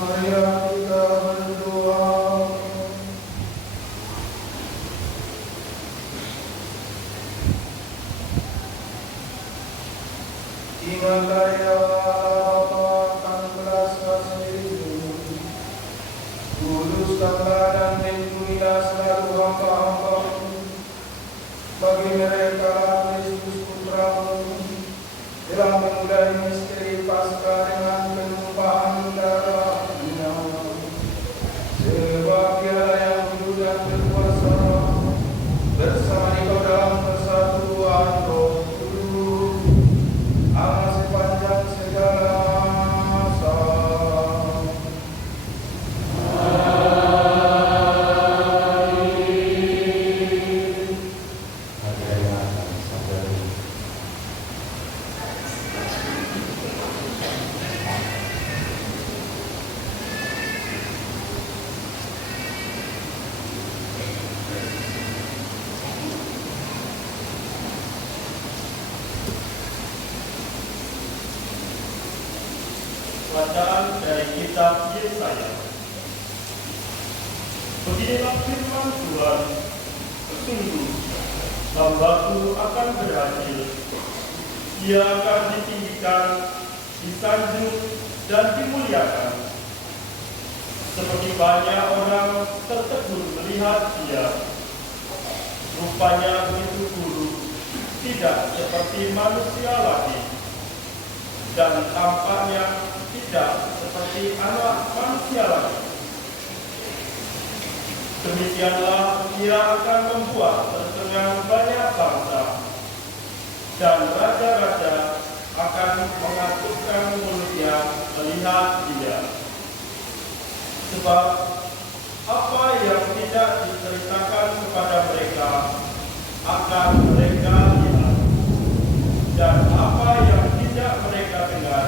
Marilah kita berdoa. Ingatlah ya Bapa akan belas kasih-Mu, kuduskanlah dan lindungilah selalu hamba-hamba-Mu, bagi mereka Kristus Putra-Mu telah memulai misteri Paskah dengan penumpahan darah-Nya. Sebab Dialah yang hidup dan berkuasa bersama Engkau dalam persatuan Roh Kudus, Allah sepanjang segala masa. Bacaan dari kitab Yesaya. Beginilah firman Tuhan, sungguh hamba-Ku akan berhasil, ia akan ditinggikan, disanjung, dan dimuliakan. Seperti banyak orang tertegun melihat dia, rupanya begitu buruk, tidak seperti manusia lagi, dan tampaknya tidak seperti anak manusia lagi. Demikianlah ia akan membuat tercengang banyak bangsa, dan raja-raja akan mengatupkan mulutnya melihat dia. Sebab apa yang tidak diceritakan kepada mereka akan mereka lihat, dan apa yang tidak mereka dengar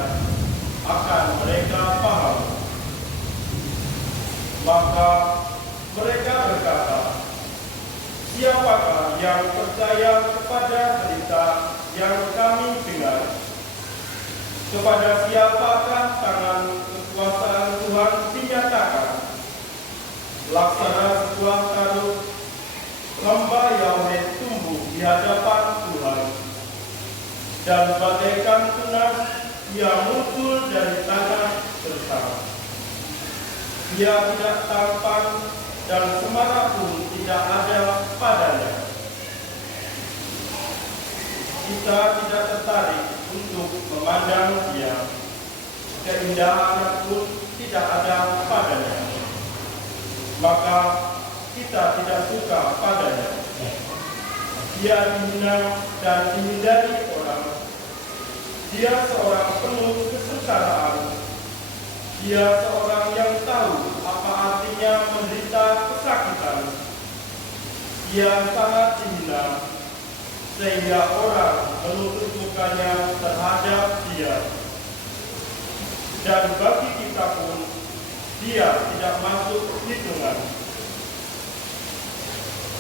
akan mereka paham. Maka mereka berkata, siapakah yang percaya kepada berita yang kami dengar? Kepada siapakah tangan kekuasaan Tuhan dinyatakan? Laksana sebuah karut, hamba Yahweh tumbuh di hadapan Tuhan, dan bagaikan tunas ia muncul dari tanah bersama. Ia tidak tampan dan semarak pun tidak ada padanya. Kita tidak tertarik untuk memandang dia, keindahan pun tidak ada padanya. Maka kita tidak suka padanya. Dia dihina dan dihindari orang. Dia seorang penuh kesengsaraan. Dia seorang yang tahu apa artinya menderita kesakitan. Dia sangat dihina, sehingga orang menutup mukanya terhadap dia. Dan bagi kita pun, dia tidak masuk hitungan.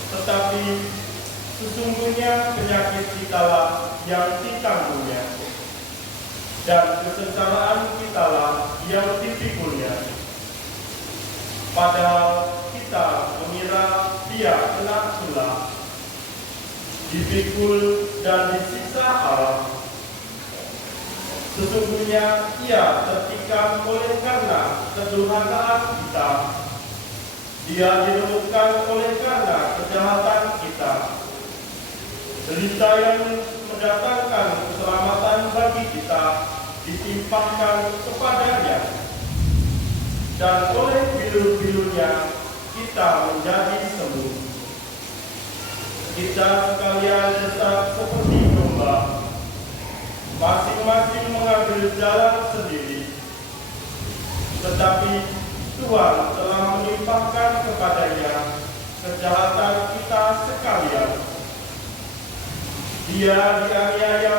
Tetapi sesungguhnya penyakit kitalah yang ditanggungnya, dan kesengsaraan kitalah yang dipikulnya. Padahal kita mengira dia kena tulah, dipikul dan disiksa Allah. Sesungguhnya ia tertikam oleh karena kedurhakaan kita. Dia diremukkan oleh karena kejahatan kita. Derita yang mendatangkan keselamatan bagi kita ditimpakan kepadanya, dan oleh bilur-bilurnya kita menjadi sembuh. Kita sekalian sesat seperti domba, masing-masing mengambil jalan sendiri. Tetapi Tuhan telah menimpakan kepadanya kejahatan kita sekalian. Dia dianiaya,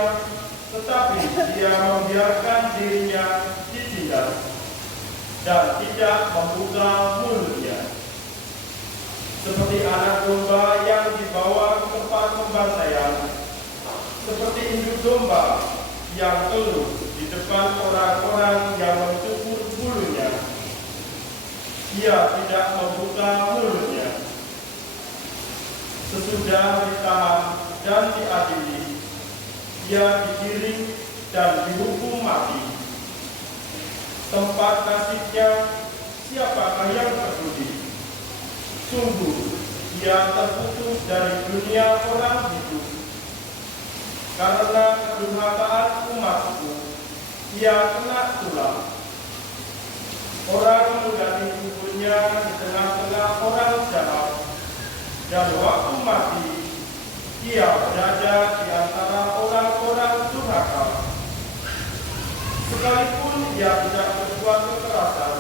tetapi dia membiarkan dirinya ditindas dan tidak membuka mulutnya. Seperti anak domba yang dibawa ke tempat pembantaian, seperti induk domba yang keluh di depan orang-orang yang mencukur bulunya, ia tidak membuka mulutnya. Sesudah ditahan dan diadili, ia digiring dan dihukum mati. Tempat nasibnya siapakah yang peduli? Sungguh, ia terputus dari dunia orang hidup. Karena kedurhakaan umatku, ia kena tulang. Orang mengganti kuburnya di tengah-tengah orang jahat, dan waktu mati, ia berada di antara orang-orang durhaka. Sekalipun ia tidak berbuat kekerasan,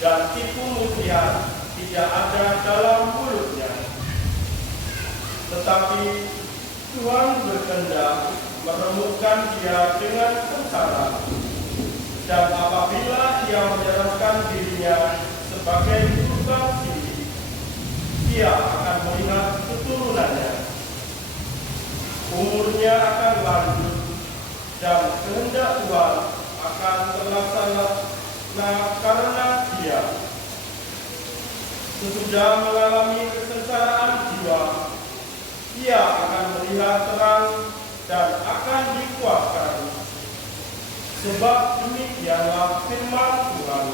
dan tipu muslihat tidak ada dalam mulutnya. Tetapi Tuhan berkehendak meremukkan dia dengan sengsara, dan apabila ia menyerahkan dirinya sebagai kurban siri, ia akan melihat keturunannya. Umurnya akan lanjut, dan kehendak Tuhan akan terlaksana karena dia. Sesudah mengalami kesengsaraan jiwa, ia akan melihat terang dan akan dikuatkan. Sebab demikianlah firman Tuhan,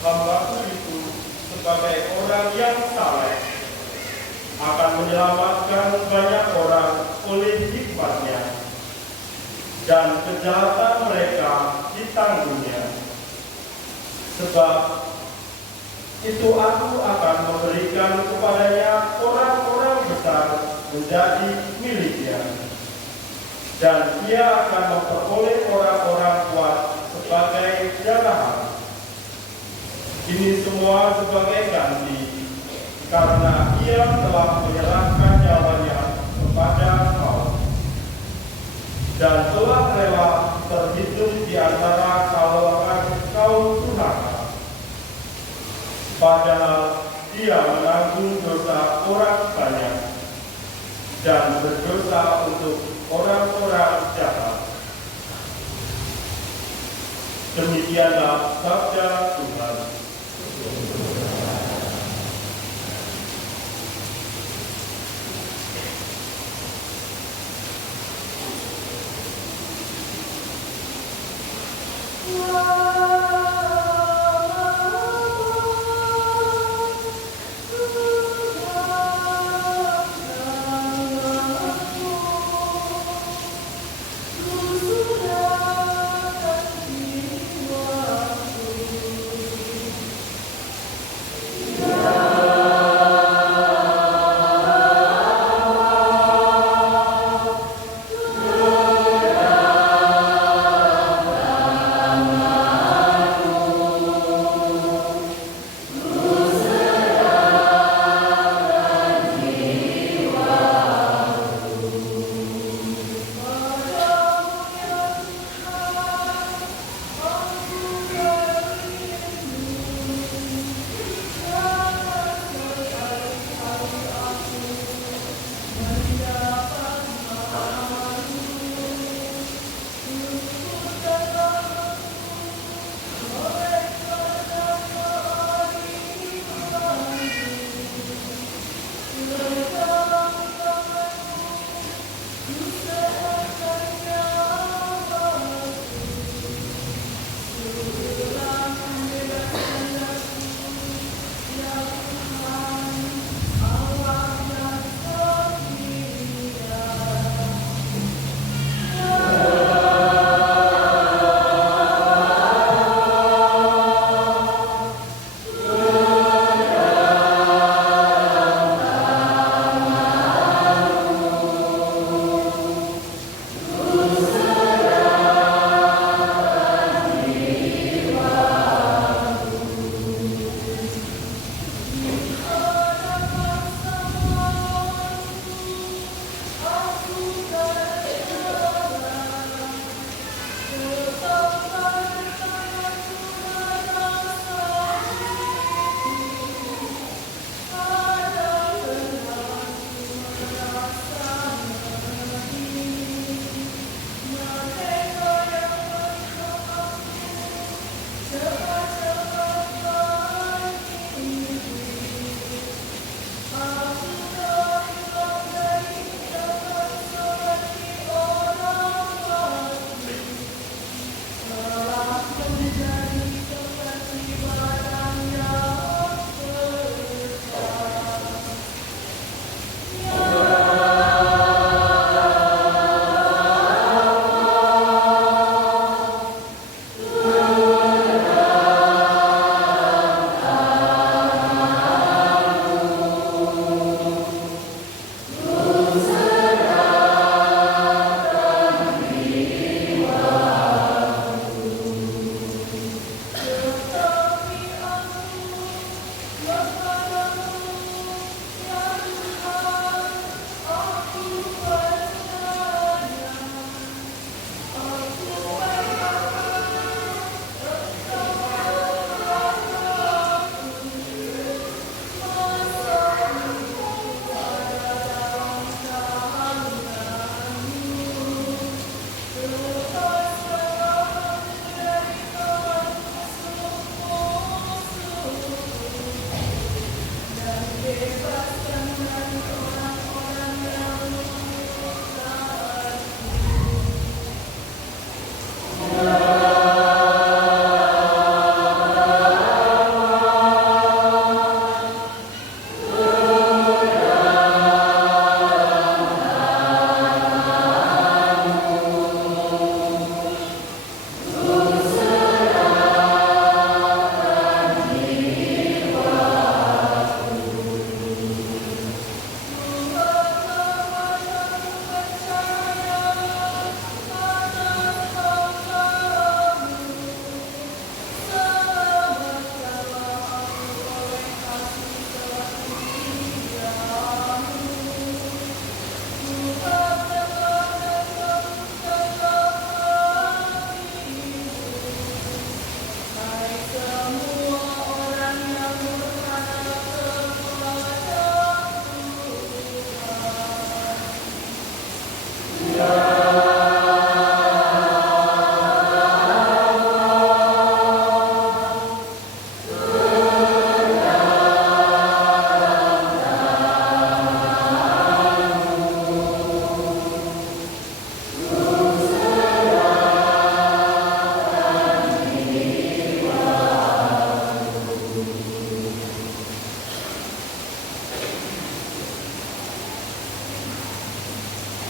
hamba-Ku itu sebagai orang yang saleh akan menyelamatkan banyak orang oleh hikmatnya, dan kejahatan mereka ditanggungnya. Sebab itu aku akan memberikan kepadanya orang-orang besar menjadi miliknya, dan dia akan memperoleh orang-orang kuat sebagai jarahan. Ini semua sebagai ganti, karena ia telah menyerahkan nyawanya kepada maut, dan telah rela terhitung di antara kaum durhaka. Padahal dia menanggung dosa orang banyak dan berdosa untuk orang-orang jahat. Demikianlah sabda Tuhan.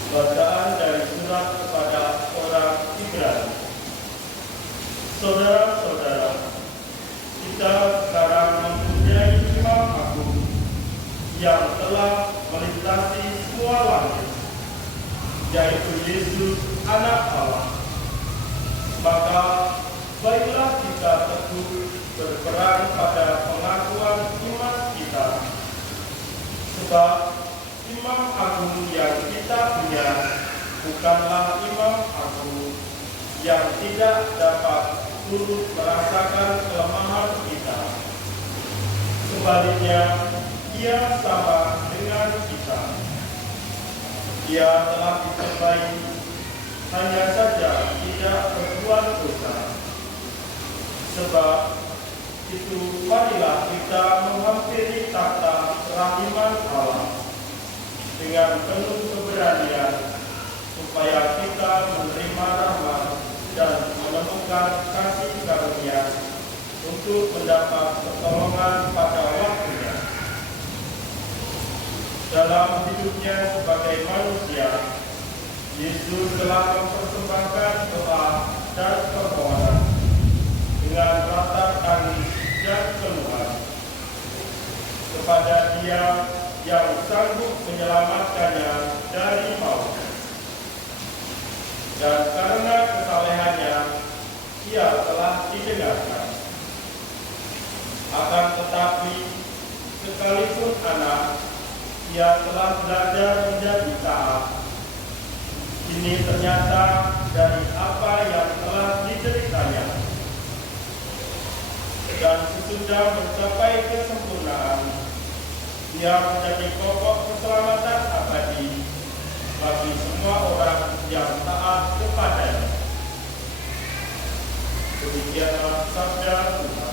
Bacaan dari surat kepada orang Ibrani. Saudara-saudara, kita sekarang mempunyai Imam Agung yang telah melintasi semua langit, yaitu Yesus, Anak Allah. Maka baiklah kita teguh berperan pada pengakuan iman kita, sebab Imam Agung yang kita punya bukanlah Imam Agung yang tidak dapat turut merasakan kelemahan kita. Sebaliknya, Dia sama dengan kita. Dia telah diperbaiki, hanya saja tidak berbuat dosa. Sebab itu, marilah kita menghampiri takhta kerahiman Allah dengan penuh keberanian, supaya kita menerima rahmat dan menemukan kasih karunia untuk mendapat pertolongan pada waktunya. Dalam hidupnya sebagai manusia, Yesus telah mempersembahkan doa dan permohonan dengan ratap tangis dan keluhan kepada Dia yang sanggup menyelamatkannya dari maut. Dan karena kesalehannya, Ia telah didengarkan. Akan tetapi, sekalipun anak, Ia telah belajar menjadi taat. Ini ternyata dari apa yang telah dideritanya. Dan sesudah mencapai kesempurnaan, Dia menjadi pokok keselamatan abadi bagi semua orang yang taat kepadanya. Demikianlah sabda Tuhan.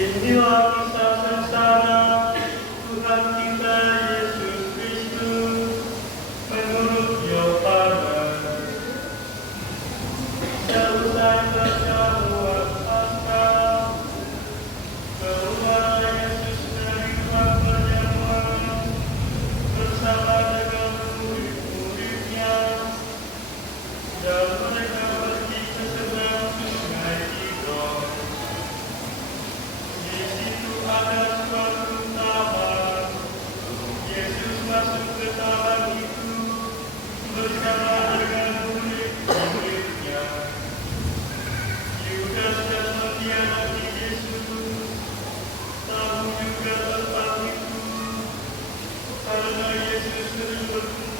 Inilah kisah sengsara Tuhan kita Yesus Kristus menurut Yohanes. Selesai perjamuan Paskah, keluar Yesus dari ruang perjamuan bersama dengan murid-muridnya, dan mereka pergi ke seberang sungai Kidron. Di situ ada suatu taman. Yesus masuk ke taman itu bersama dengan murid-muridnya. Yudas yang mengkhianati Yesus tahu juga tempat itu, karena Yesus sering berkumpul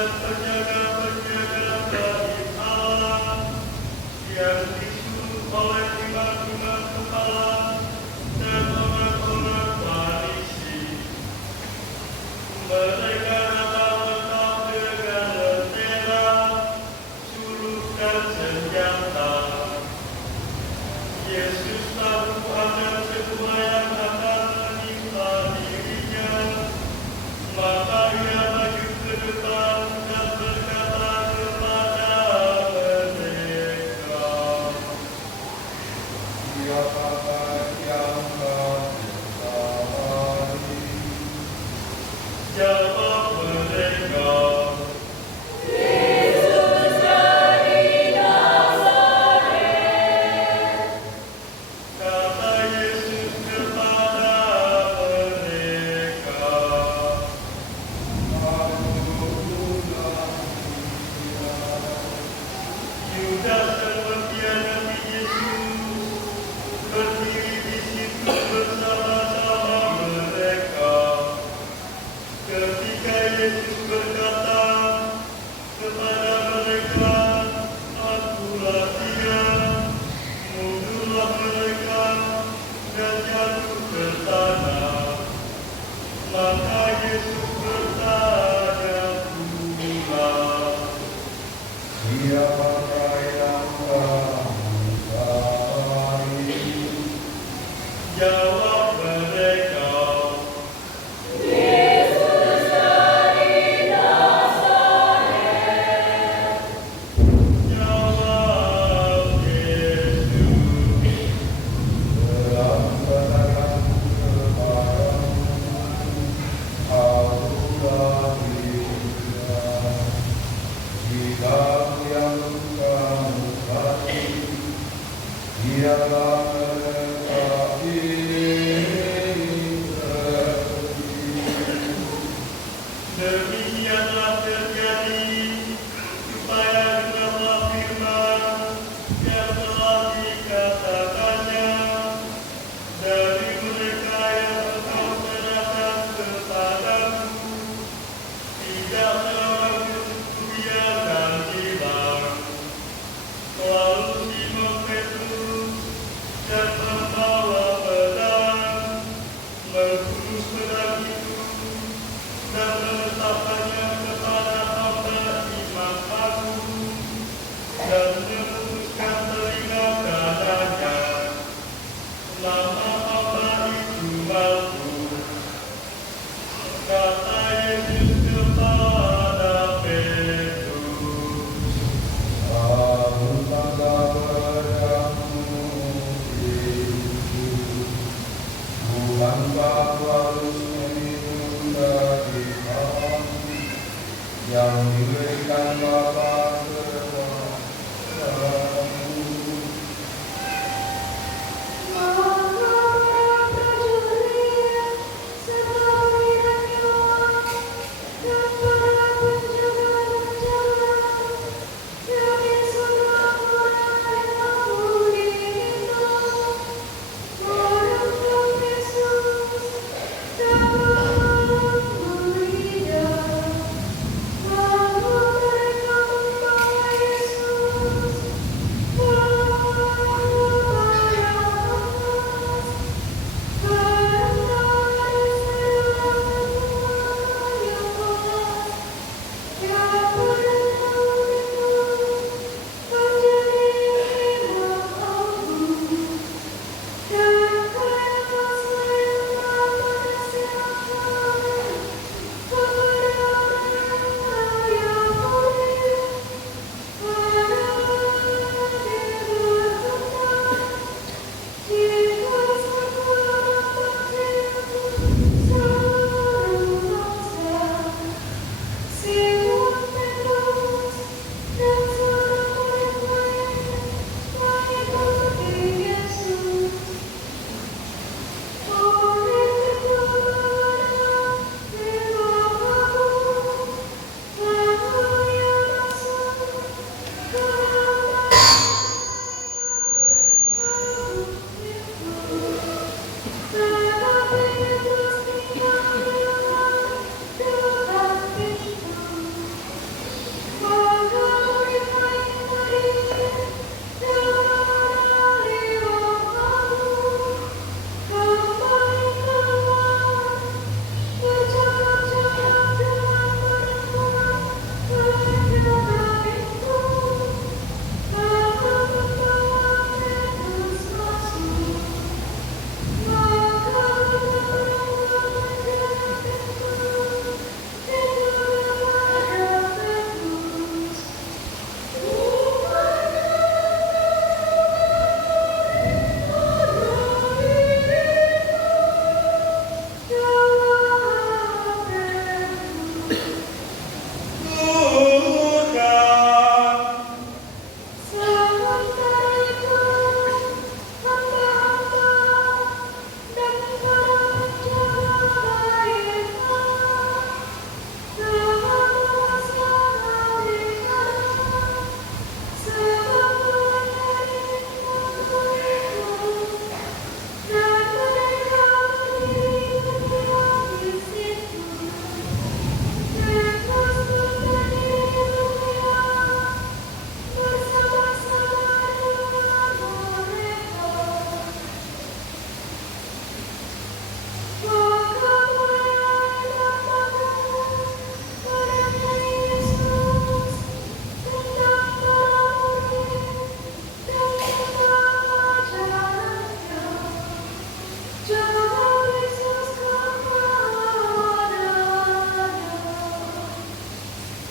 Mereka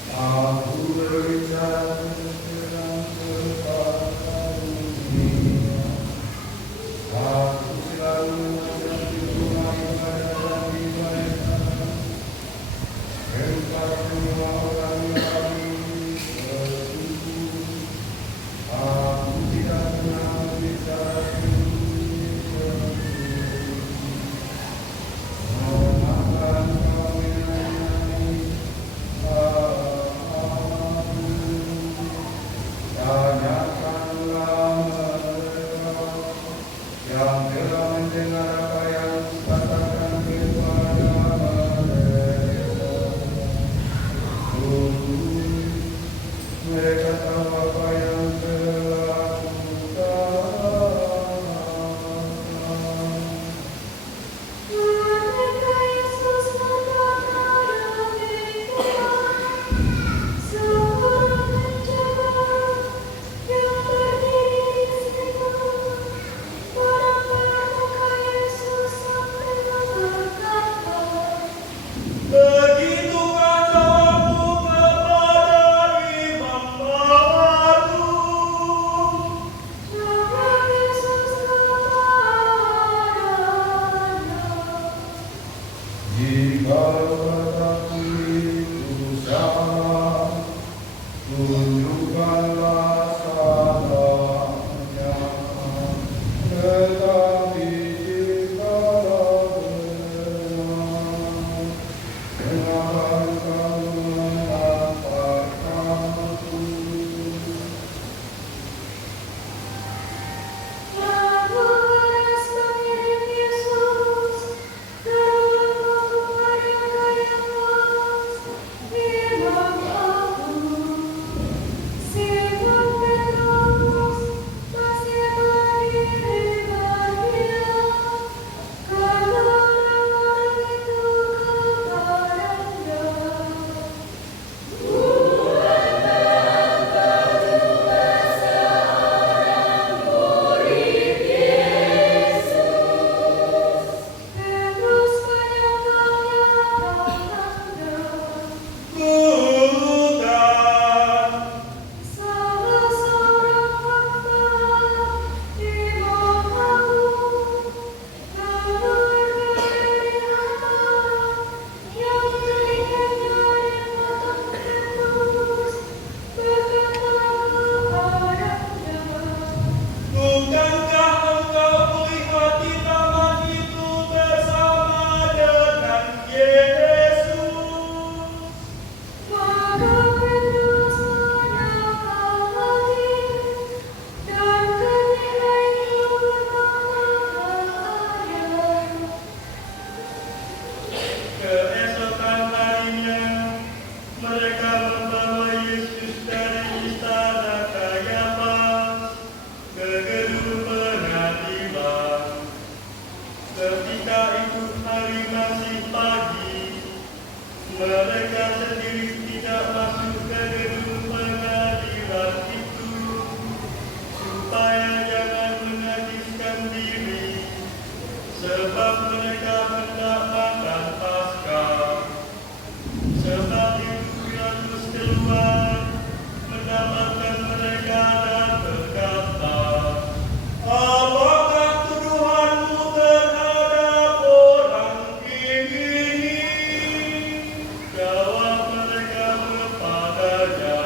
Aku berbicara dengan kepada dunia. Aku selalu menjadi rumah ibadah bagi mereka. Engkau semua orang yang bersyukur. Aku tidak pernah berbicara sendiri. Makan kau menyanyi. Tanyakanlah mereka yang telah mendengar apa yang kukatakan kepada mereka. Mereka tahu apa yang telah kukatakan. Begitu katamu kepada Imam Baru. Jika kataku itu salah, tunjukkanlah salahnya. Tetapi jikalau benar, kenapa engkau menampakkanku? Bukankah engkau melihat di taman itu bersama dengan Yesus? Keesokan harinya, mereka membawa Yesus dari istana Kayafas ke gedung pengadilan. Ketika itu hari masih pagi, mereka sendiri tidak masuk ke gedung pengadilan itu, supaya jangan menajiskan diri, sebab mereka hendak makan Paskah. Sebab itu Pilatus keluar, mendapatkan mereka dan berkata, "Apakah tuduhanmu terhadap orang ini?" Jawab mereka kepadanya,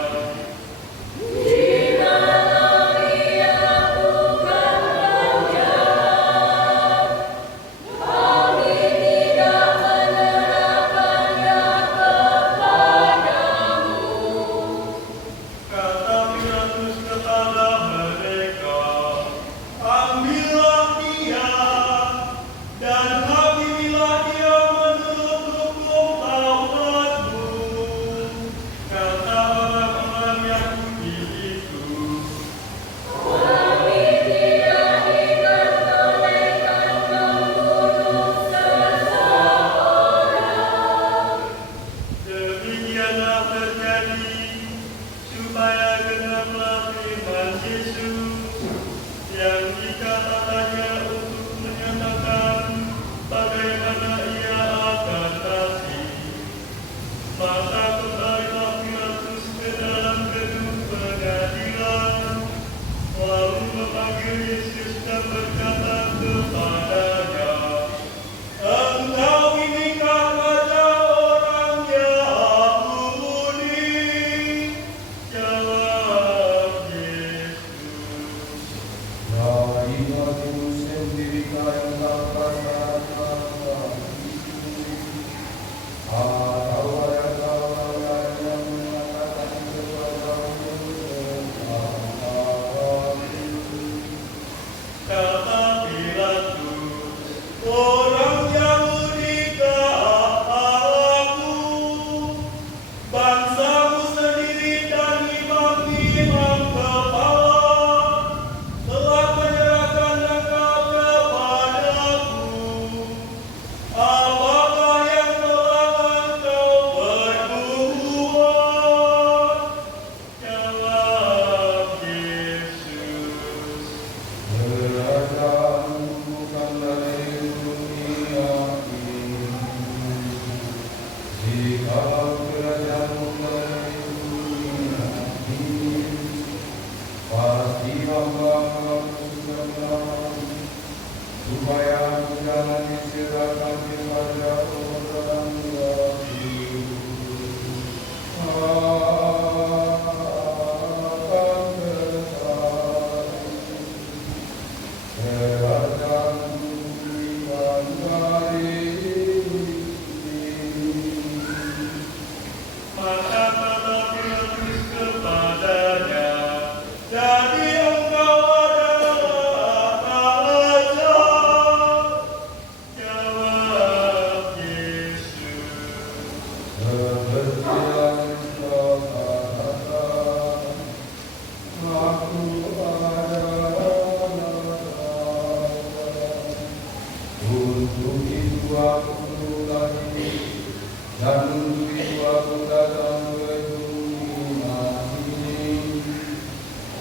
kata Pilatus kepada mereka, "Ambillah dia dan hakimilah dia menurut hukum Tauratmu." Kata orang-orang Yahudi itu, demikianlah terjadi supaya genaplah firman Yesus yang dikatakannya untuk menyatakan bagaimana ia akan mati. Maka kembalilah Pilatus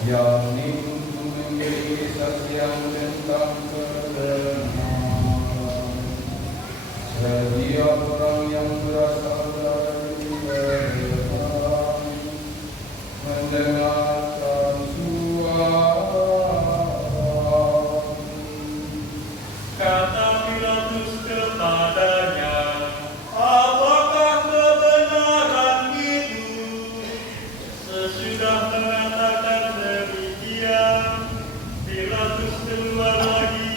yakni untuk menjadi saksian tentang kebenaran. Setiap orang yang berasal dari kebenaran mendengarkan suara. Kata Pilatus kepadanya, apakah kebenaran itu? Sesudah mengatakan demikian, Pilatus keluar lagi,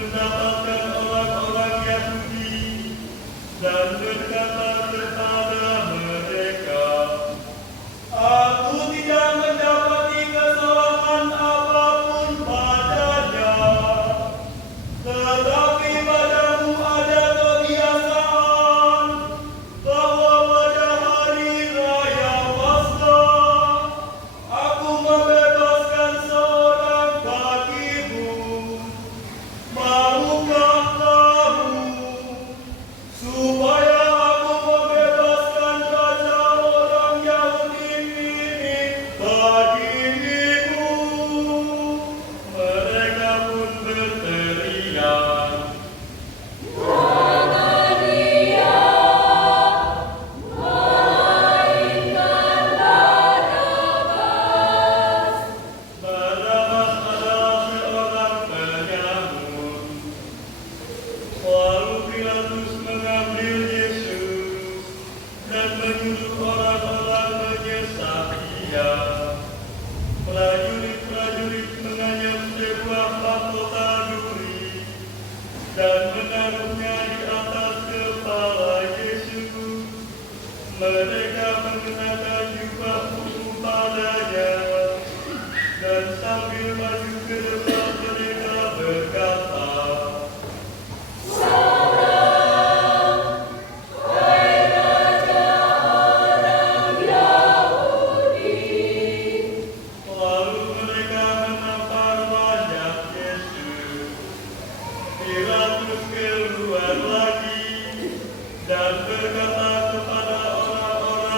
mendapatkan orang-orang Yahudi, dan berkata kepada mereka, aku tidak mendapati kesalahan apapun padanya. Tetapi padamu ada kebiasaan bahwa pada hari raya Paskah aku membebaskan seorang bagimu. Maukah kamu supaya aku membebaskan raja orang Yahudi ini bagimu? Mereka pun berteriak, Barabas adalah seorang penyamun. Lalu Pilatus mengambil Yesus dan menyuruh orang-orang menyesat Dia. Prajurit-prajurit menganyam sebuah mahkota duri dan menaruhnya di atas kepala Yesus. Mereka mengenakan jubah putih padanya, dan sambil maju ke depan mereka berkata, lalu mereka menampar wajah Yesus. Pilatus keluar lagi dan berkata kepada orang-orang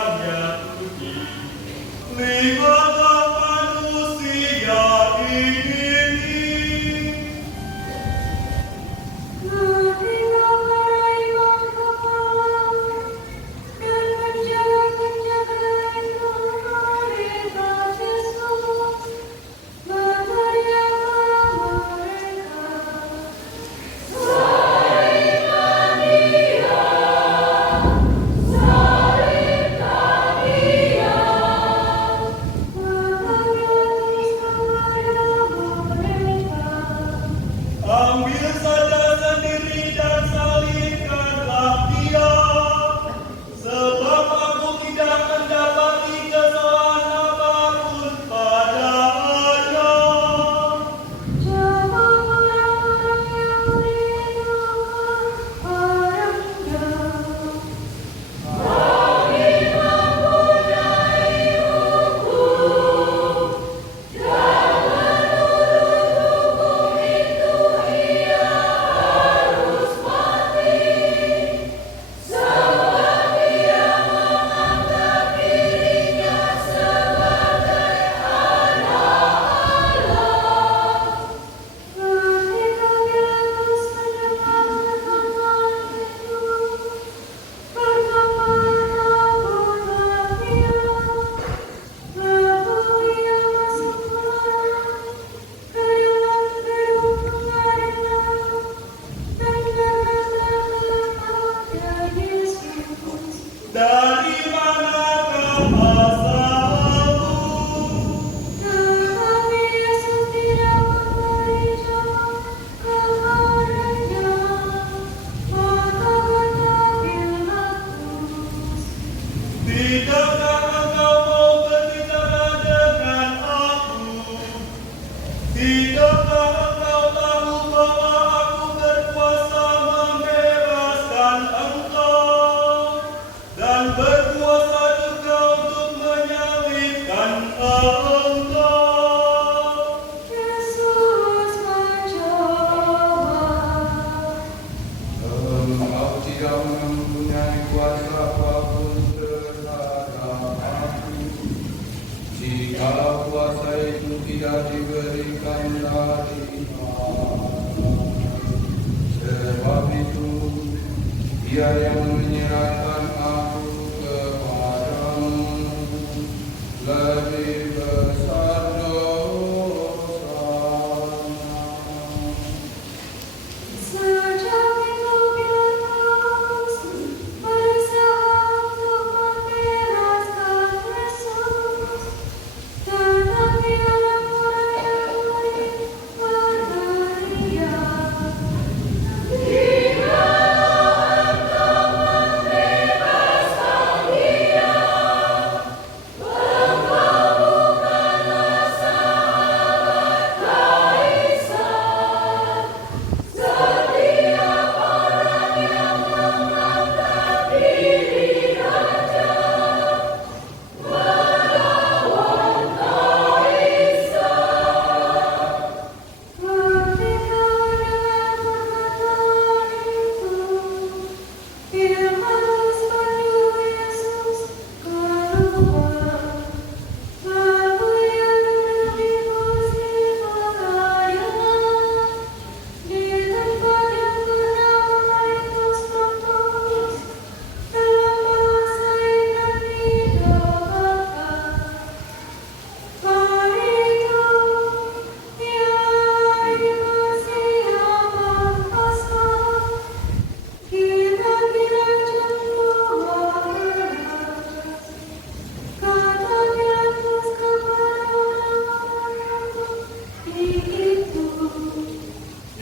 itu tidak diberikan dari sebab itu Dia yang menyerahkan aku kepadamu lebih besar dosanya. Sejak itu Pilatus berusaha untuk membebaskan Yesus, tetapi orang-orang yang lain berteriak,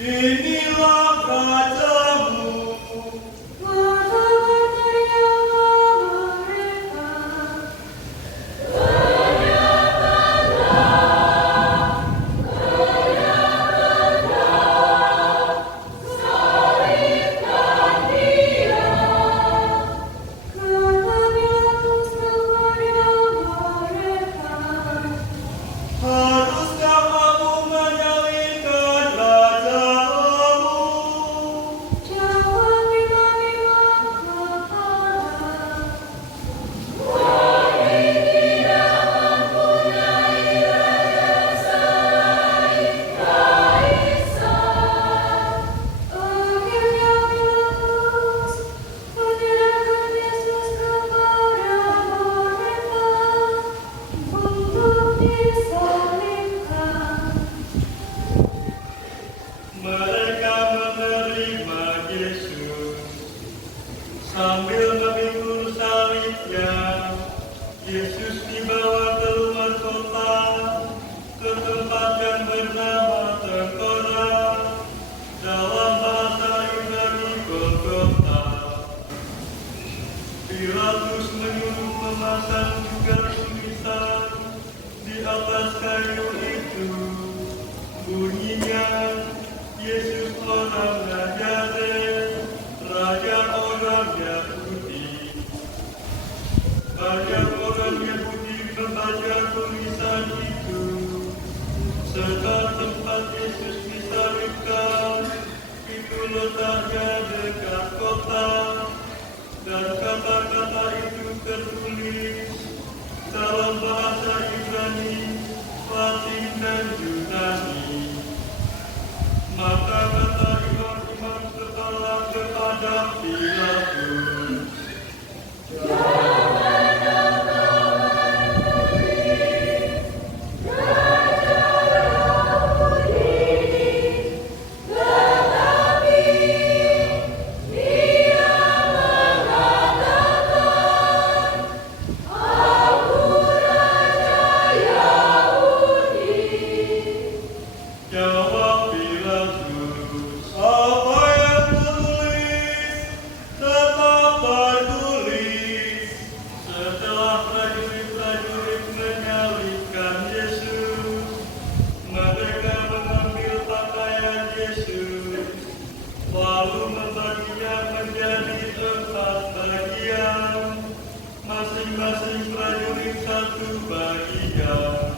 Inilah rajamu. Haruskah aku menyalibkan rajamu? Jawab Imam kepala. Akhirnya Pilatus menyerahkan Yesus kepada mereka untuk disalibkan. Mereka menerima Yesus sambil memikul salibnya. Yesus dibawa keluar kota ke tempat yang bernama Tengkorak, dalam bahasa Ibrani Golgota. Pilatus menyuruh memasang juga tulisan di atas kayu itu. Bunyinya, Yesus orang Nazaret, Raja orang Yahudi. Banyak orang Yahudi membaca tulisan itu. Serta tempat Yesus disalibkan, itu letaknya dekat kota. Dan kata-kata itu tertulis dalam bahasa Ibrani, Latin dan Yunani. Maka kata imam-imam kepala kepada Pilatus, jawab Pilatus, apa yang tertulis tetap tertulis. Setelah prajurit-prajurit menyalibkan Yesus, mereka mengambil pakaian Yesus, lalu membaginya menjadi 4 bagian, masing-masing prajurit 1 bagian.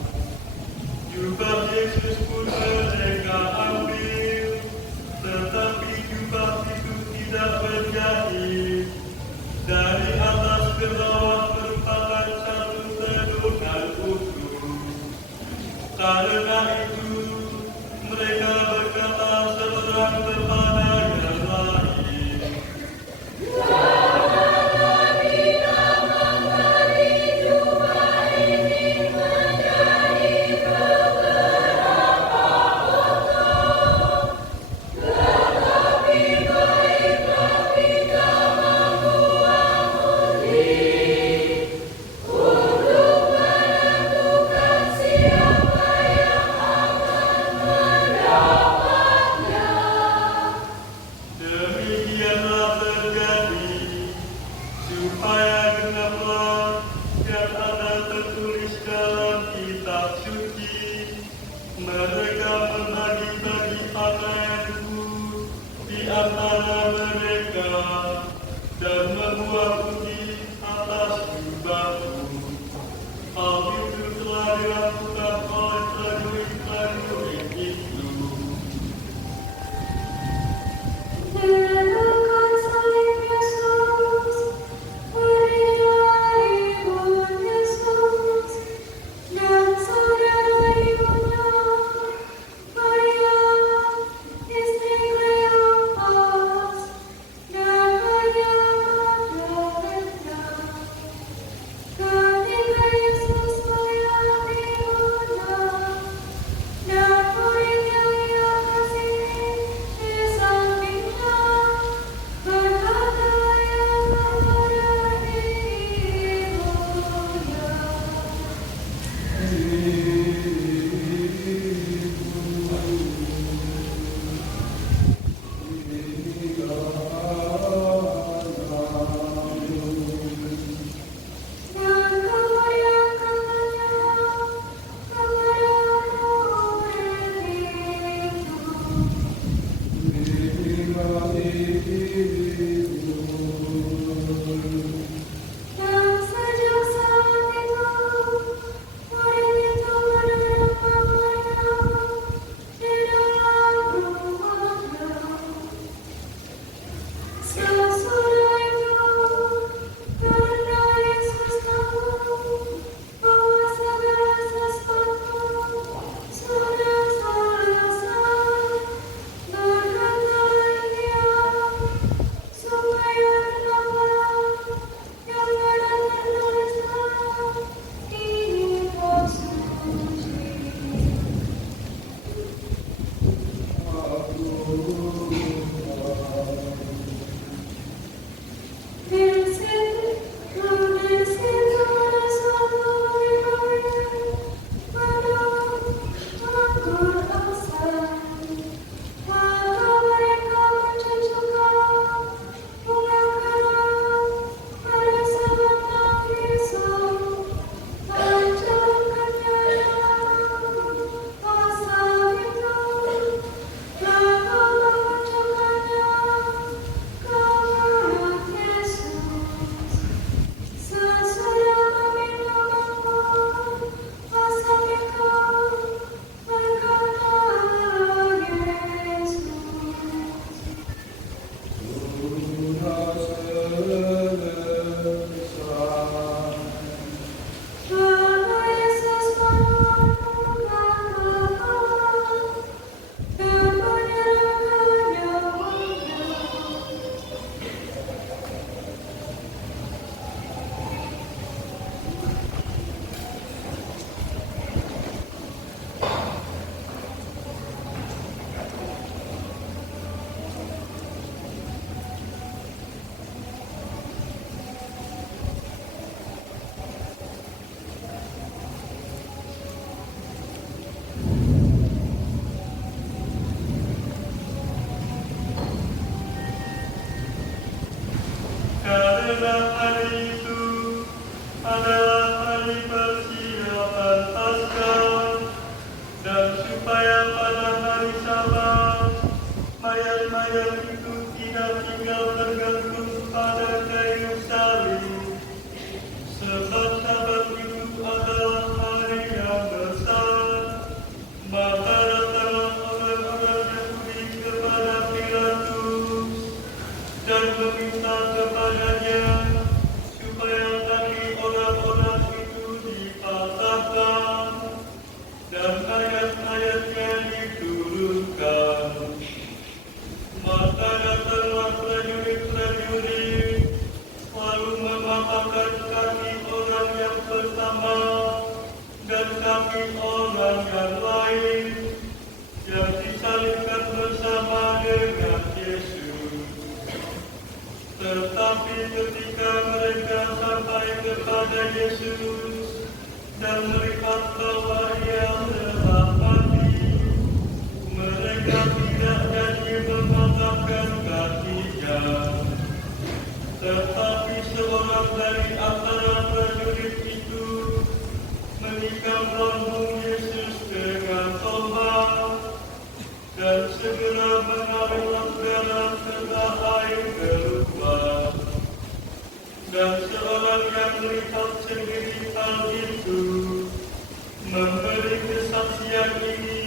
Jubah Yesus pun mereka ambil, tetapi jubah itu tidak berjahit. Dari atas ke bawah merupakan satu tenunan utuh. Karena itu, mereka berkata seorang kepada yang lain, demikianlah terjadi, supaya genaplah yang ada tertulis dalam kitab suci. Mereka membagi-bagi pakaianku di antara mereka dan membuat bukit atas jubahku. Hal itu telah dilakukan oleh prajurit-prajurit itu. Menemukan salib Yesus, berdiri ibu Yesus, dan saudara ibunya, Maria, istri Kleopas, dan Maria Magdalena. bagi orang yang lain yang disalibkan bersama dengan Yesus. Tetapi ketika mereka sampai kepada Yesus dan melihat bahwa Ia telah mati, mereka tidak jadi mematahkan kakinya. Tetapi seorang dari antara prajurit itu menikam lambung Yesus dengan tombak dan segera mengalirlah darah serta air keluar. Dan seorang yang melihat sendiri hal itu memberi kesaksian ini,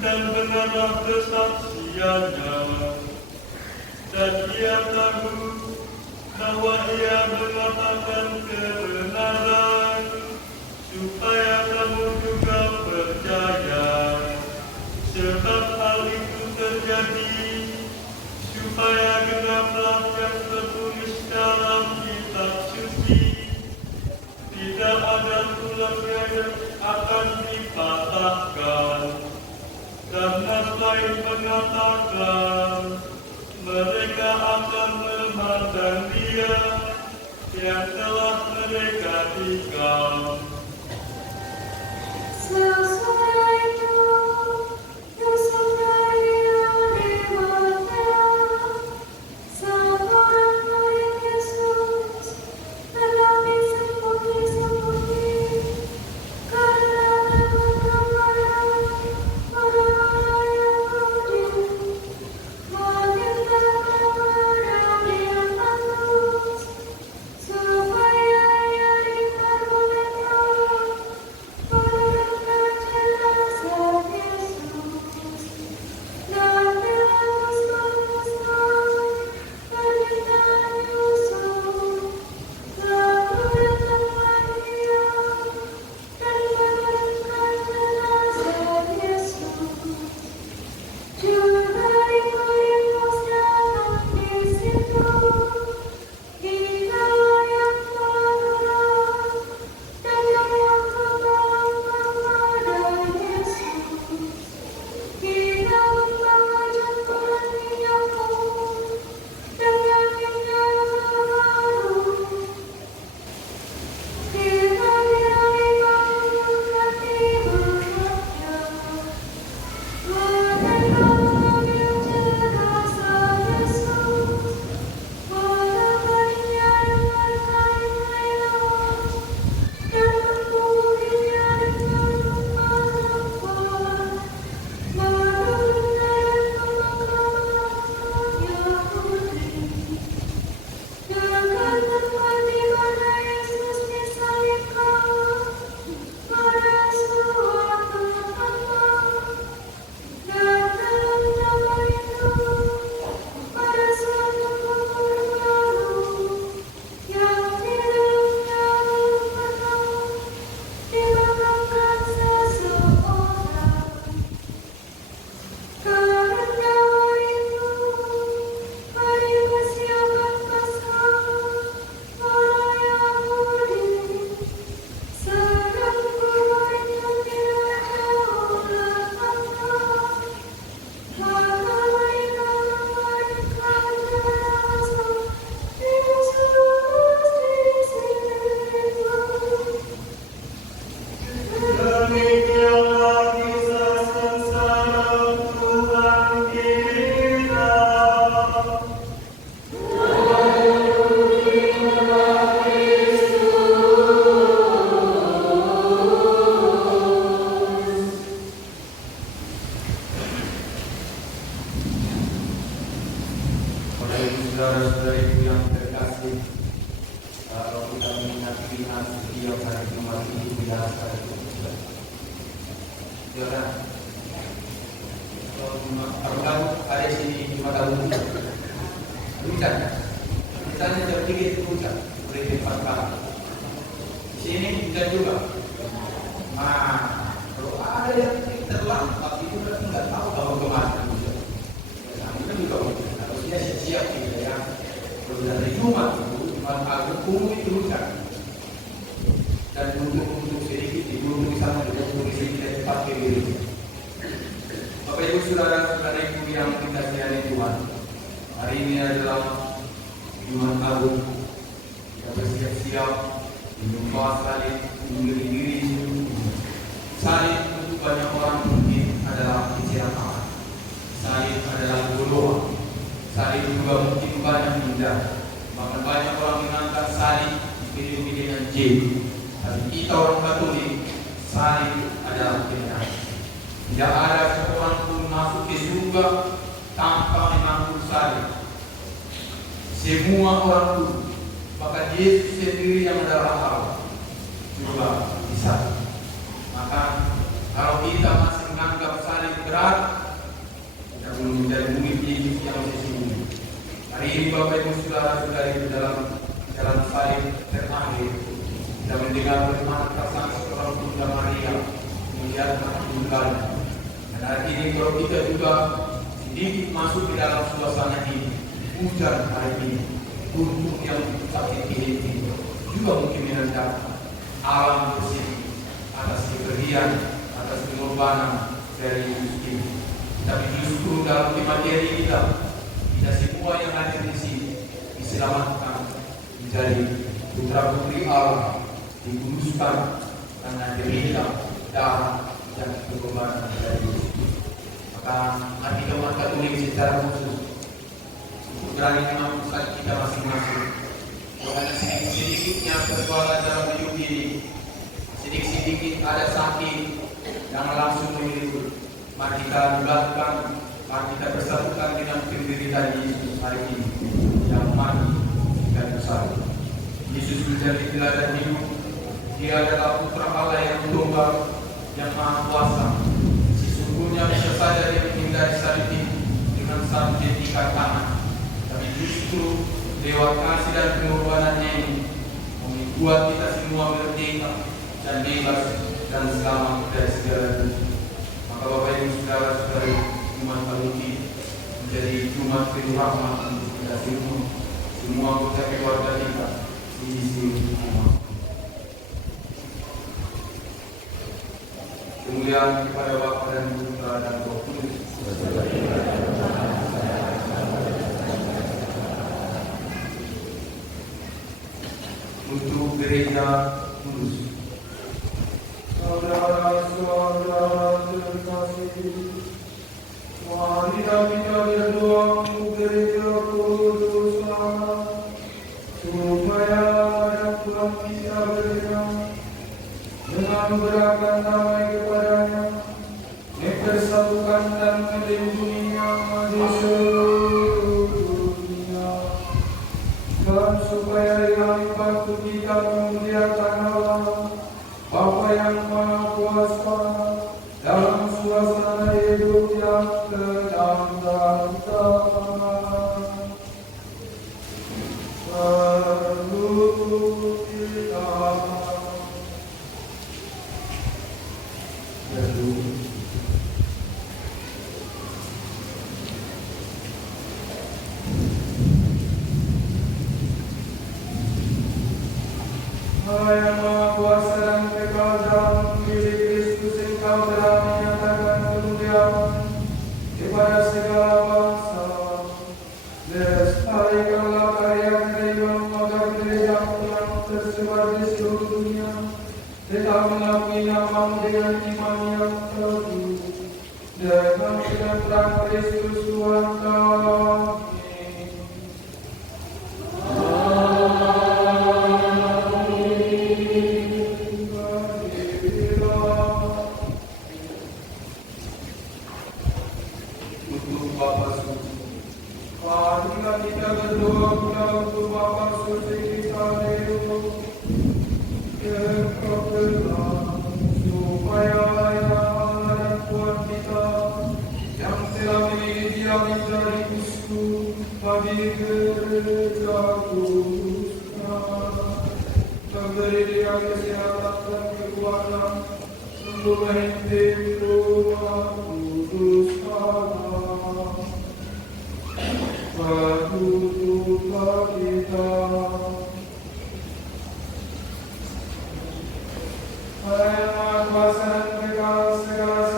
dan benarlah kesaksiannya. Dan ia tahu bahwa ia mengatakan kebenaran, supaya kamu juga percaya. Sebab hal itu terjadi supaya genaplah yang tertulis dalam kitab suci, tidak ada tulangnya yang akan dipatahkan. Dan nas lain mengatakan, mereka akan memandang Dia yang telah mereka tikam. Sesudah itu, sesudah Ia dibantah, seorang murid Yesus menangis sembunyi-sembunyi karena teman-teman orang-orang Yahudi meminta kepada Dia Paulus supaya Ia diperbolehkan mendengar jenazah Yesus. Dan Pilatus permintaan Yusuf, lalu datanglah Dia dan menurunkan jenazah Yesus. Juga Nikodemus datang di situ. Inilah yang melakukan dan menyatakan kepada Yesus, "Kita mengajarkan minyakmu dengan minyak baru. Kira-kira kamu mengganti benaknya." Mereka mengambil jenazah Yesus, melaparinya dengan kain merah, dan menguburnya dengan pengakuan menurut pemakaman Yahudi. Dekat tempat di mana Yesus disalibkan, pada suatu tempat. Dan dalam zaman itu, pada suatu kubur baru yang di dalamnya belum pernah dimakamkan seseorang. Karena itu, mari persiapkan Paskah orang Yahudi. Sedang kubur itu tidak jauh letaknya. Maka mereka memandikan jenazah Yesus di situ. Demikianlah kisah sengsara Tuhan kita. Bapak Ibu saudara-saudariku yang terkasih, kalau kita mengingat setiap hari Jumat itu biasa itu. Saudara, kalau tahu ada sini Jumat Agung, puncak. Misalnya jam 3 itu puncak, boleh tempat pagi. Di sini puncak juga. Nah, kalau ada yang terlambat itu berarti nggak tahu bahwa kemana puncak. Nah, itu juga mungkin. Harusnya siap kita ya. Kalau dari Jumat itu, Jumat Agung umum itu puncak. Dan untuk sedikit di gunung di sana juga diri. Bapak Ibu Saudara-saudariku yang dikasihi Tuhan, hari ini adalah Jumat Agung. Kita bersiap-siap menyembah salib, memberi diri. Salib untuk banyak orang mungkin adalah kecelakaan. Salib adalah golongan. Salib juga mungkin banyak indah. Bahkan banyak orang mengangkat salib dipilih dengan J. Tapi kita orang Katolik, salib adalah benar. Tidak ada seorang pun masuk ke surga tanpa menanggung salib. Semua orang pun, bahkan Yesus sendiri yang adalah Allah juga bisa. Maka kalau kita masih menganggap salib berat, kita belum menjadi murid Yesus yang sesungguhnya. Hari ini Bapak Ibu Saudara-saudari dalam salib terakhir, kita mendengar bagaimana perasaan seorang Bunda Maria melihat anak tunggalnya. Dan hari ini kalau kita juga sedikit masuk di dalam suasana ini, hujan hari ini, untuk yang sakit ini juga mungkin menandakan alam bersedih atas kepergian, atas pengorbanan dari Yesus ini. Tapi justru dalam materi kita semua yang ada di sini diselamatkan menjadi putra putri Allah, dikuduskan karena derita darah dan pengorbanan dari Yesus. Maka hati umat Katolik secara khusus untuk berani mengampuni kita masing-masing. Karena sedikit-sedikitnya persoalan dalam hidup ini, sedikit-sedikit ada sakit yang langsung menghibur. Mari kita bulatkan, mari kita bersatukan dengan penderitaan Yesus hari ini yang mati dan besar. Yesus menjadi teladan hidup. Dia adalah putra Allah yang tunggal, yang maha kuasa. Sesungguhnya bisa saja dia menghindari salib ini dengan satu jentikan tangan. Tapi justru lewat kasih dan pengorbanannya ini membuat kita semua merdeka dan bebas dan selamat dari segala dosa. Maka Bapak Ibu Saudara-saudari, Jumat Kali menjadi Jumat penuh rahmat untuk kita semua anggota keluarga kita di sisi rumah. Kemuliaan kepada Bapa dan Putra dan Roh Kudus. Untuk gereja kudus. Saudara-saudara terkasih, mari kita berdoa untuk gereja kudus supaya ada pulang kita berkenan dengan berakan damai kepadanya, mempersatukan dan melindunginya di seluruh dunia, dan supaya dengan bantu kita memuliakan Allah Bapa yang Maha Kuasa dalam suasana hidup yang tenang dan damai. Perlu kita berdoa. Allah yang Maha Kuasa dan kekal dalam diri Kristus, Engkau telah menyatakan kemuliaan kepada segala bangsa. Lestarikanlah karya kehidupan agar gereja-Mu yang tersebar di seluruh dunia tetap mengakui nama-Mu dengan iman yang teguh. Dengan terang Kristus Tuhan kami. Kita berdoa pula untuk Bapa Suci kita Leo, supaya ayah dan Tuhan kita yang telah memilih dia menjadi uskup bagi gereja kudusnya, memberi dia kesehatan dan kekuatan untuk memimpin rumah kudus Allah. Berdoa kita, Hai Maha Kuasa dan kekal segala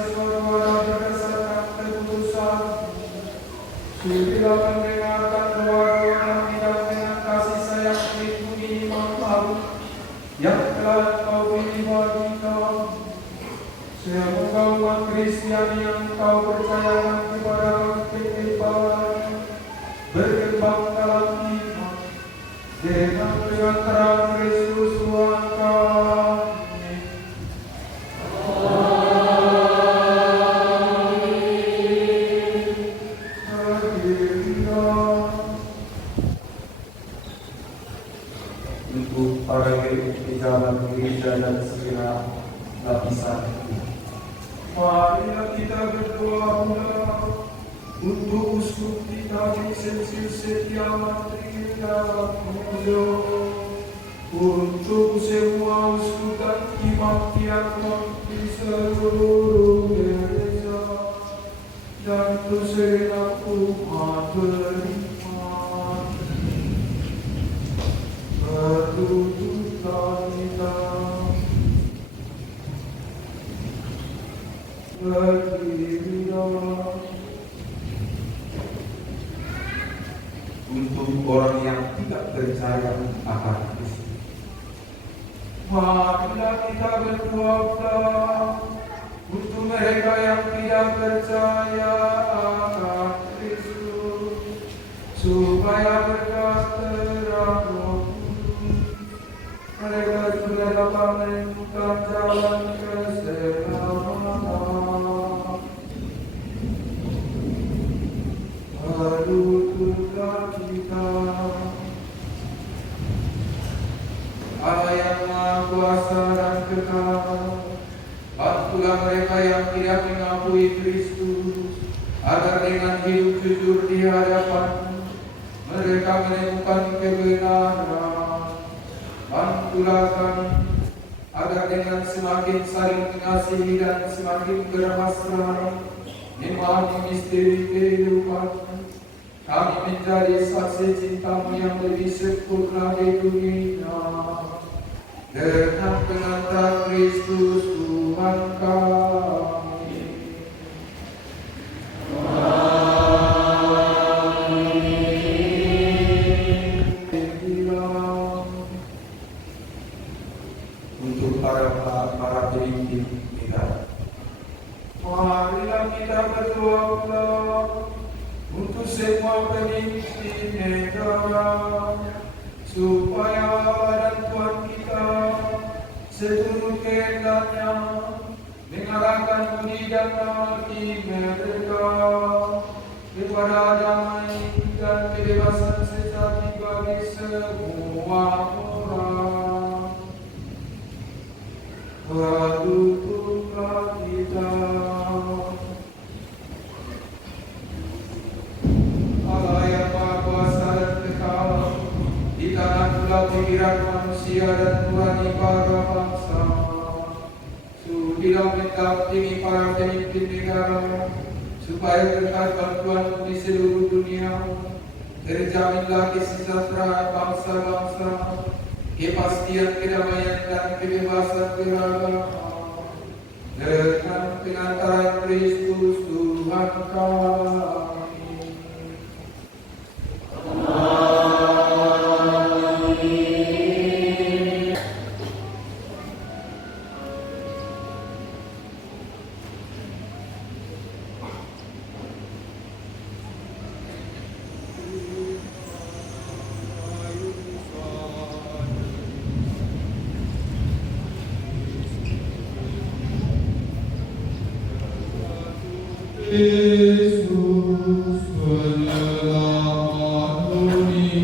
Kristiani yang kau percayakan kepada kehidupan berkembang dalam iman dengan terang Kristus Tuhan kami. Untuk para di dalam gereja dan segala lapisan. Marilah kita berdoa untuk uskup kita Vincenzius Setiawan Trigala Mujo, untuk semua uskup dan imam tiap di seluruh gereja, dan untuk segenap umat beriman. Berlututlah kita, berdirilah. Untuk orang yang tidak percaya akan Kristus. Marilah kita berdoa untuk mereka yang tidak percaya akan Kristus, supaya berkat terang Roh Kudus mereka juga dapat menemukan jalan keselamatan. Berlututlah kita. Allah yang Maha Kuasa dan kekal, bantulah mereka yang tidak mengakui Kristus, agar dengan hidup jujur di hadapan mereka menemukan kebenaran. Bantulah kami, agar dengan semakin saling mengasihi dan semakin bermesra memahami misteri kehidupan, kami menjadi saksi cintamu yang lebih sempurna di dunia. Dengan pengantar Kristus Tuhan kami. Untuk para pemimpin negara. Marilah kita berdoa untuk semua pemimpin negara, supaya Allah dan Tuhan kita seturut kehendaknya mengarahkan budi dan hati mereka kepada damai dan kebebasan sejati bagi semua orang. Berlututlah kita. Allah yang Maha Kuasa dan kekal, di tanah pula pikiran manusia dan nurani para bangsa. Sudilah mendampingi para pemimpin negara, supaya berkat bantuan di seluruh dunia terjaminlah kesejahteraan bangsa-bangsa, kepastian kedamaian dan kebebasan beragama. Dengan pengantaran Kristus Tuhan kami. Yesus penyelamat dunia.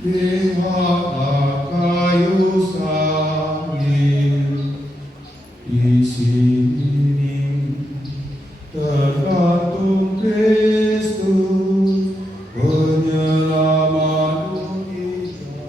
di mana kayu salib. Di sini tergantung Kristus, penyelamat kita.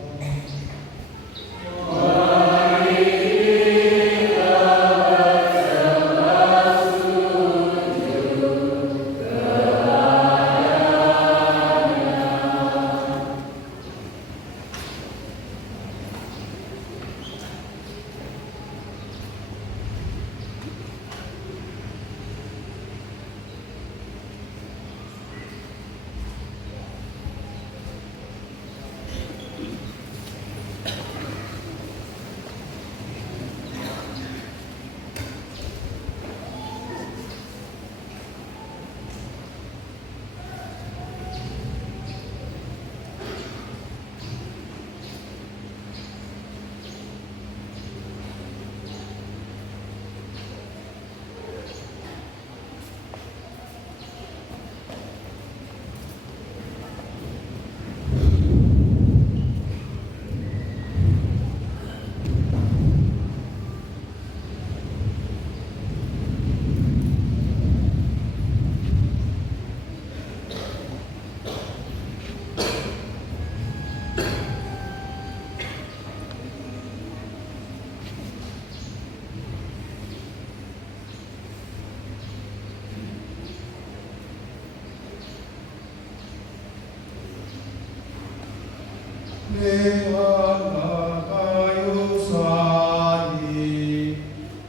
Di mana kayu salib,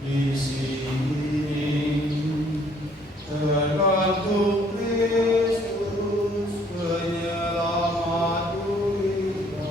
di sini tergantung Kristus, penyelamat dunia.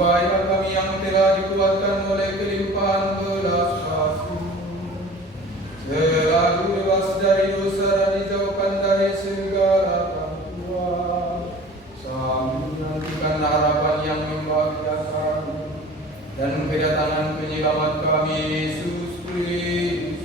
supaya kami yang telah dikuatkan oleh kelimpahan belas kasih selalu bebas dari dosa dan dijauhkan dari segala gangguan, sambil menantikan harapan yang membahagiakan dan kedatangan penyelamat kami Yesus Kristus.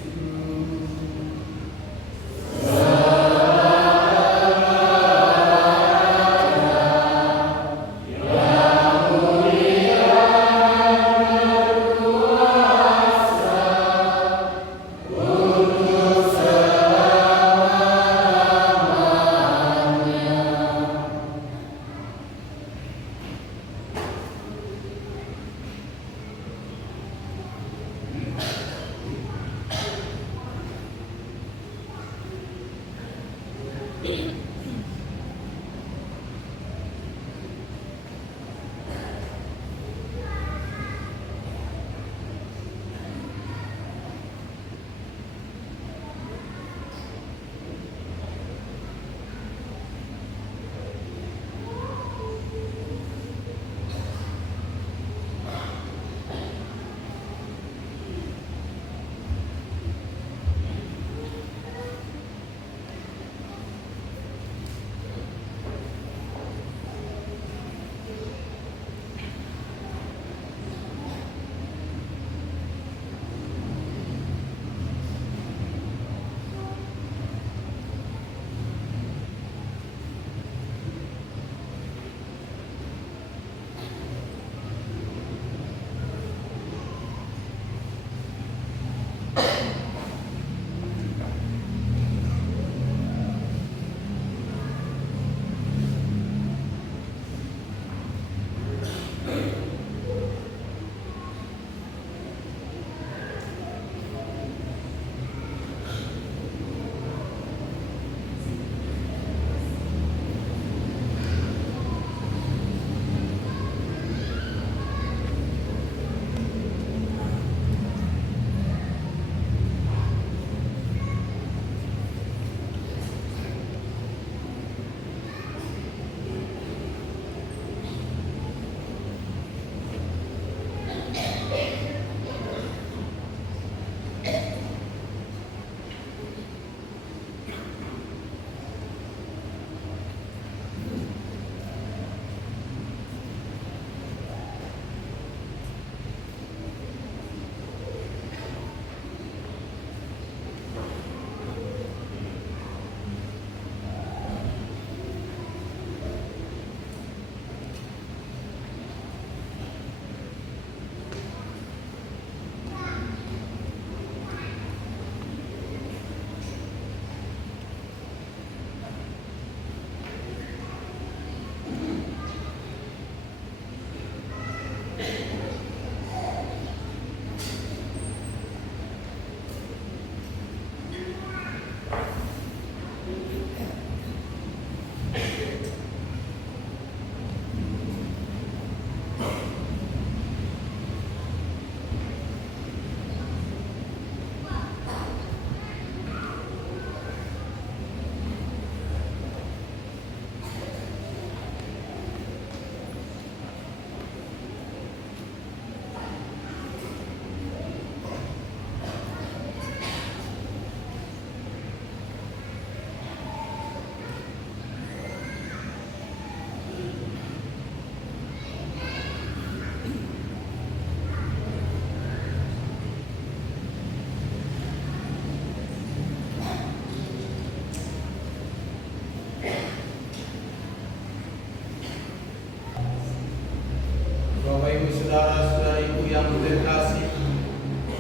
Saudara-saudariku yang terkasih,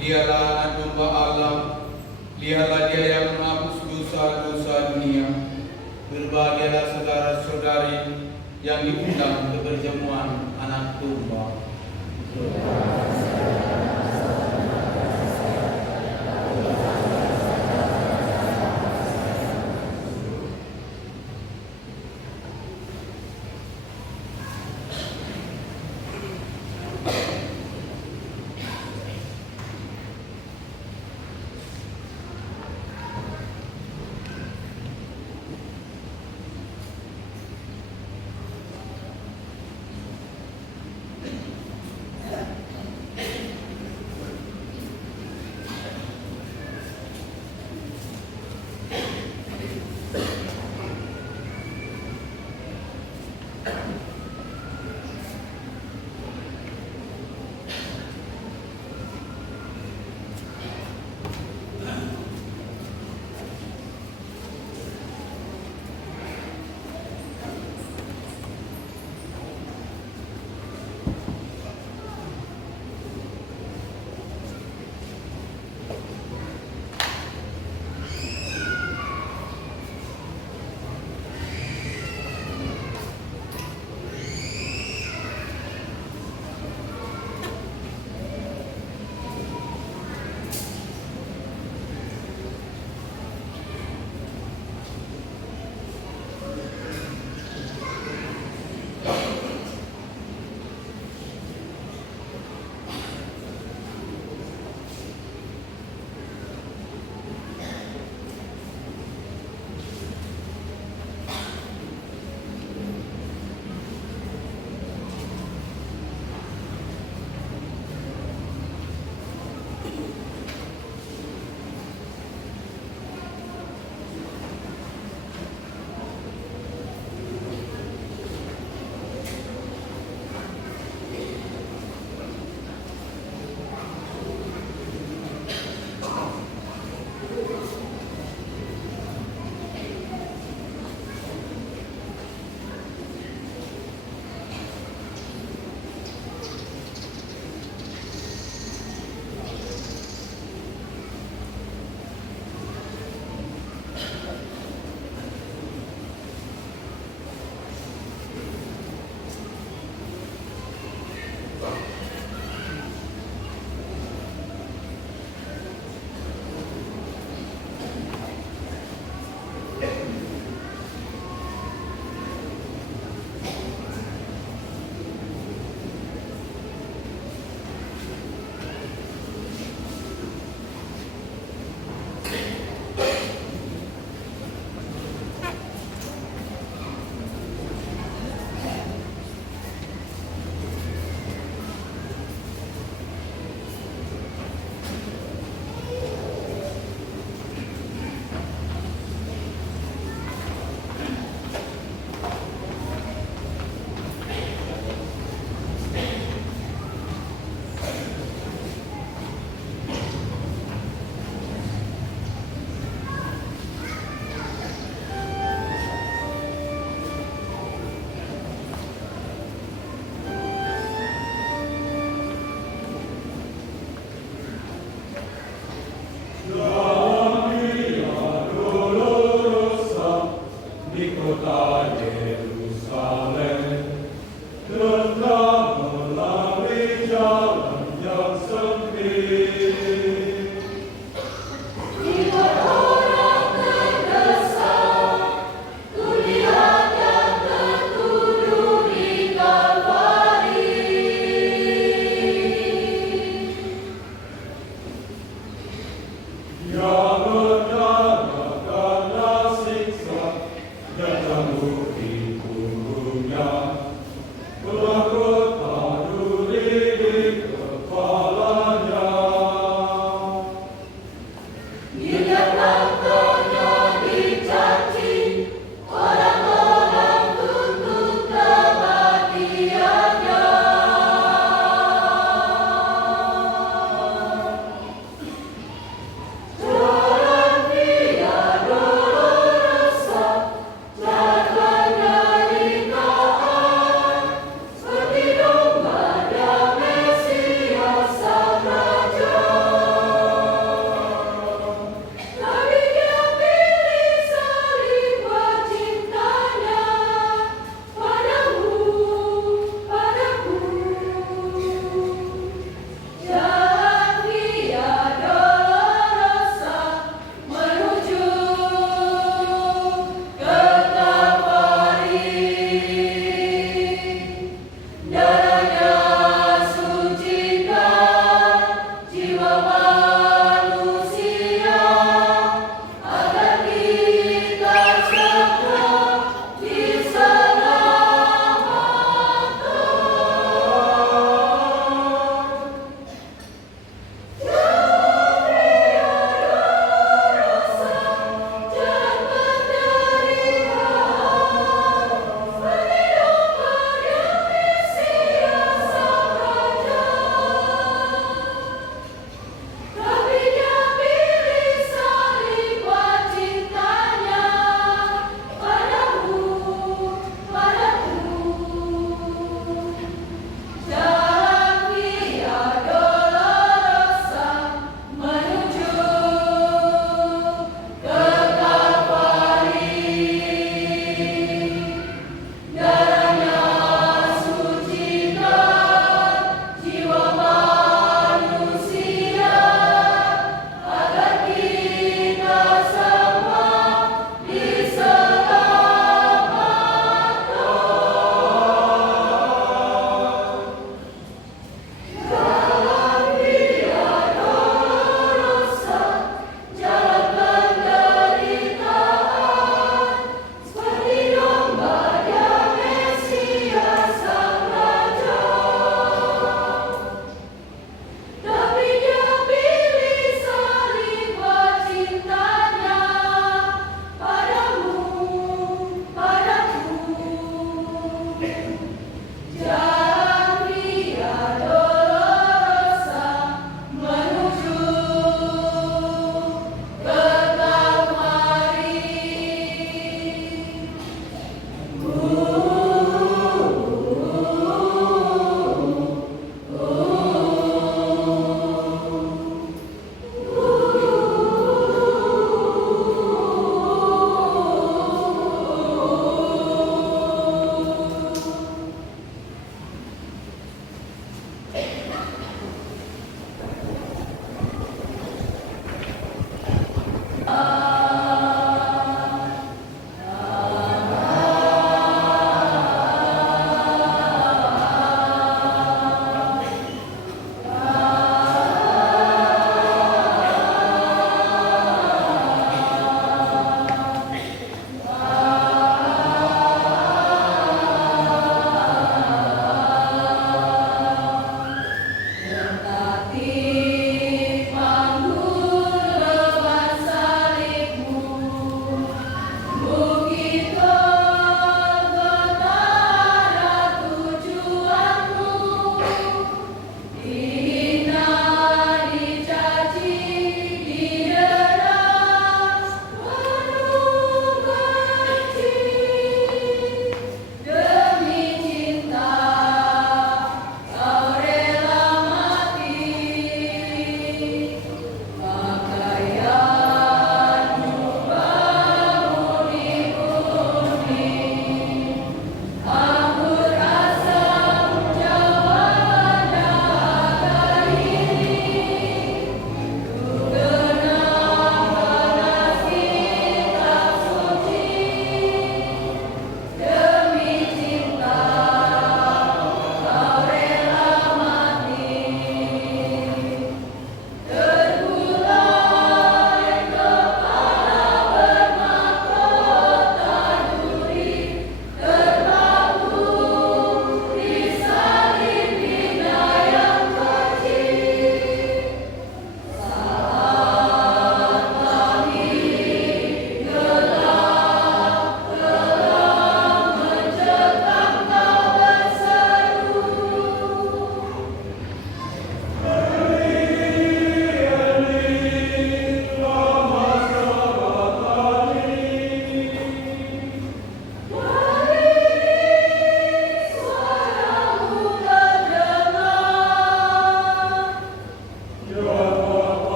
Dialah anak domba Allah, Dialah Dia yang menghapus dosa-dosa dunia. Berbahagialah saudara-saudari yang diundang ke perjamuan anak domba. Berlaku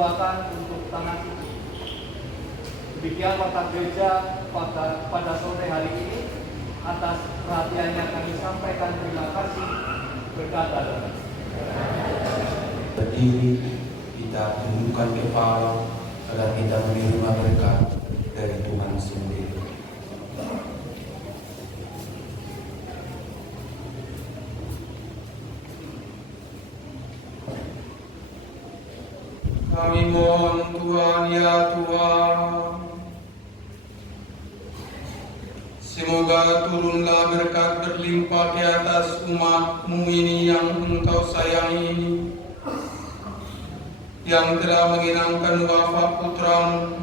dipersembahkan untuk tangan suci. Demikian watak gereja pada sore hari ini. Atas perhatiannya kami sampaikan terima kasih. Berkata, berdiri, kita tundukkan kepala agar kita menerima berkat dari Tuhan sendiri. Kami mohon Tuhan, ya Tuhan, semoga turunlah berkat berlimpah di atas umat-Mu ini yang Engkau sayangi ini, yang telah mengenangkan wafat putra-Mu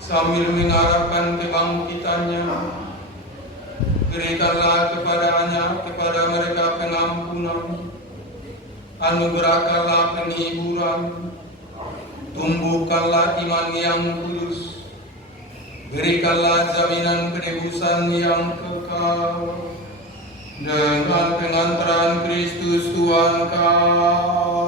sambil mengharapkan kebangkitannya. Berikanlah kepada mereka pengampunan, anugerahkanlah penghiburan, tumbuhkanlah iman yang kudus, berikanlah jaminan penebusan yang kekal dengan pengantaran Kristus Tuhan kami.